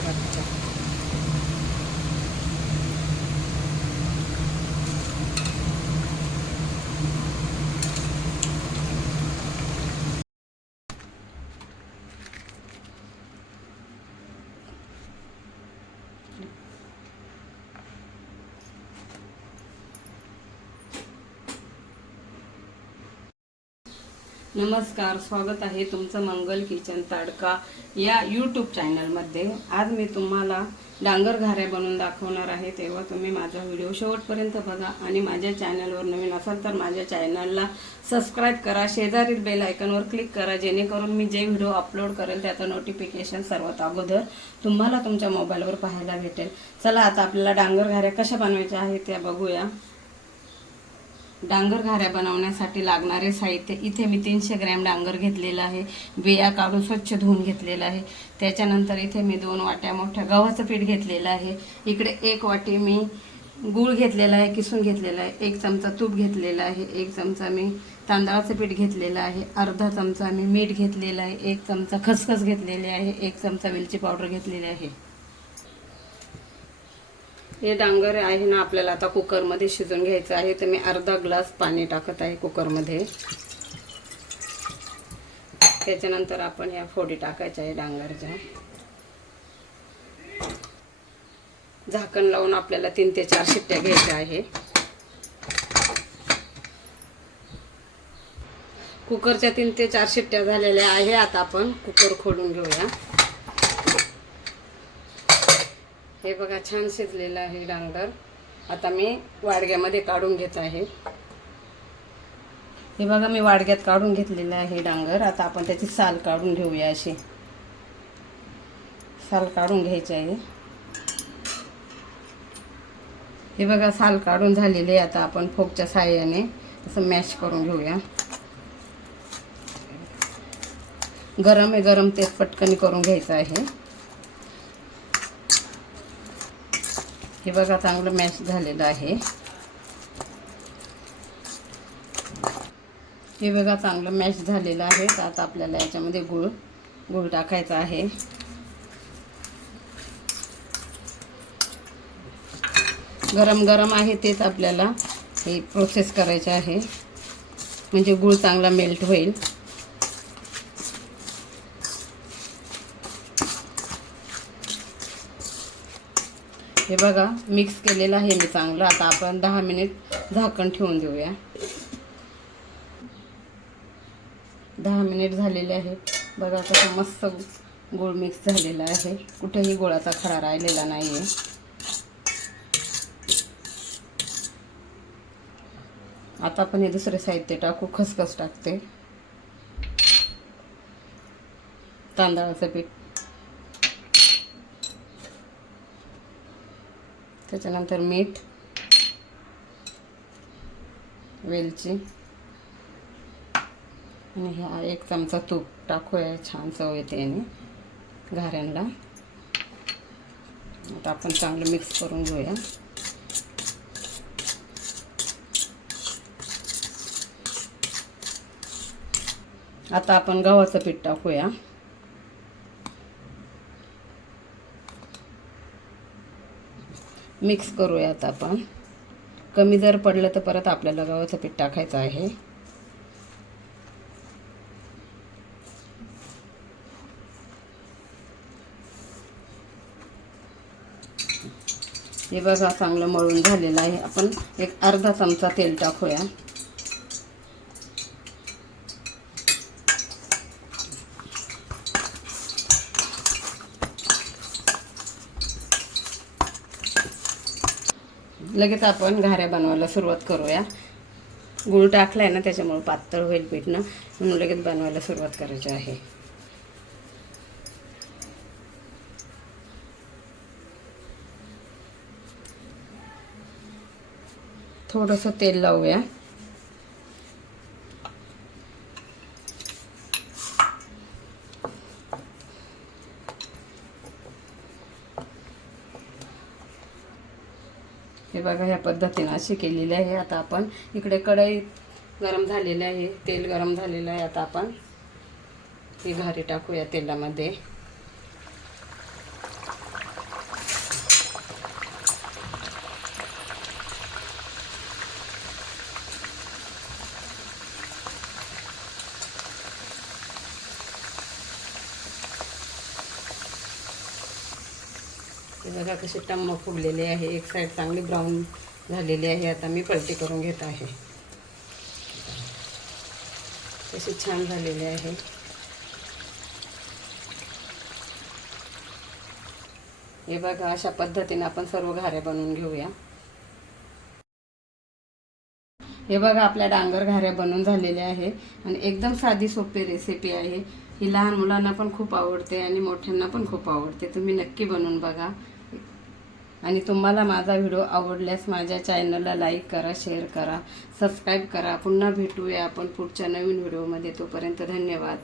करा नमस्कार स्वागत आहे तुमचं मंगल किचन ताडका या यूट्यूब चॅनलमध्ये आज मी तुम्हाला डांगर घाऱ्या बनवून दाखवणार आहे. तेव्हा तुम्ही माझा व्हिडिओ शेवटपर्यंत बघा आणि माझ्या चॅनलवर नवीन असाल तर माझ्या चॅनलला सबस्क्राईब करा. शेजारील बेल आयकनवर क्लिक करा. जेणेकरून मी जे व्हिडिओ अपलोड करेल त्याचं नोटिफिकेशन सर्वात अगोदर तुम्हाला तुमच्या मोबाईलवर पाहायला भेटेल. चला आता आपल्याला डांगर घाऱ्या कशा बनवायच्या आहेत त्या बघूया. डांगर घाऱ्या बनवण्यासाठी लागणारे साहित्य. इथे मी तीनशे ग्रॅम डांगर घेतलेला आहे. बिया काढून स्वच्छ धुवून घेतलेला आहे. त्याच्यानंतर इथे मी दोन वाट्या मोठ्या गव्हाचं पीठ घेतलेलं आहे. इकडे एक वाटी मी गूळ घेतलेला आहे किसून घेतलेला आहे. एक चमचा तूप घेतलेला आहे. एक चमचा मी तांदळाचं पीठ घेतलेलं आहे. अर्धा चमचा मी मीठ घेतलेलं आहे. एक चमचा खसखस घेतलेले आहे. एक चमचा वेलची पावडर घेतलेली आहे. हे डांगर आहे ना आपल्याला आता कुकरमध्ये शिजून घ्यायचं आहे. तर मी अर्धा ग्लास पाणी टाकत आहे कुकरमध्ये. त्याच्यानंतर आपण या फोडी टाकायच्या आहे डांगरच्या. झाकण लावून आपल्याला तीन ते चार शिट्ट्या घ्यायच्या आहे. कुकरच्या तीन ते चार शिट्ट्या झालेल्या आहे. आता आपण कुकर खोलून घेऊया. हे बघा छान शिजलेलं आहे डांगर. आता मी वाडग्यामध्ये काढून घेत आहे. हे बघा मी वाडग्यात काढून घेतलेलं आहे डांगर. आता आपण त्याची साल काढून घेऊया अशी. साल काढून घ्यायची आहे. हे बघा साल काढून झालेली आहे. आता आपण फोकच्या साह्याने असं मॅश करून घेऊया. गरम आहे गरम तेच पटकन करून घ्यायचं आहे. हे बघा चांगलं मॅश झालेलं आहे. हे बघा चांगलं मॅश झालेलं आहे. तर आता आपल्याला याच्यामध्ये गुळ गुळ टाकायचा आहे. गरम गरम आहे तेच आपल्याला हे प्रोसेस करायचे आहे. म्हणजे गुळ चांगला मेल्ट होईल. हे बघा मिक्स केलेलं आहे मी चांगलं. आता आपण दहा मिनिट झाकण ठेवून देऊया. दहा मिनिट झालेले आहे बघा कसं मस्त गोळ मिक्स झालेला आहे. कुठेही गुळाचा खरा राहिलेला नाही आहे आता आपण हे दुसरे साहित्य टाकू. खसखस टाकते. तांदळाचं पीठ. त्याच्यानंतर मीठ वेलची आणि ह्या एक चमचा तूप. टाकूया छान चव येते याने घाऱ्यांना. आता आपण चांगलं मिक्स करून घेऊया. आता आपण गव्हाचं पीठ टाकूया. मिक्स करूयात आपण. कमी जर पडलं तर परत आपल्याला गव्हाचं पीठ टाकायचं आहे. हे बघा चांगलं मळून झालेलं आहे. आपण एक अर्धा चमचा तेल टाकूया. लगेच आपण घाऱ्या बनवायला सुरुवात करूया. गूळ आहे ना त्याच्यामुळे पातळ होईल पीठ ना म्हणून लगेच बनवायला सुरुवात करायची आहे. थोडंसं तेल लावूया. हे बघा ह्या पद्धतीनं अशी केलेली आहे. आता आपण इकडे कढई गरम झालेली आहे तेल गरम झालेलं आहे. आता आपण ही घारी टाकूया तेलामध्ये. हे बघा कसे टम्म फुगलेले आहे. एक साईड चांगली ब्राऊन झालेली आहे. आता मी पलटी करून घेत आहे. कसे छान झालेले आहे. हे बघा अशा पद्धतीने आपण सर्व घाऱ्या बनवून घेऊया. हे बघा आपल्या डांगर घाऱ्या बनवून झालेल्या आहे. आणि एकदम साधी सोपी रेसिपी आहे. ही लहान मुलांना पण खूप आवडते आणि मोठ्यांना पण खूप आवडते. तुम्ही नक्की बनवून बघा. आणि तुम्हाला माझा व्हिडिओ आवडल्यास माझ्या चॅनलला लाईक करा शेअर करा सबस्क्राईब करा. पुन्हा भेटूया आपण पुढच्या नवीन व्हिडिओमध्ये. तोपर्यंत धन्यवाद.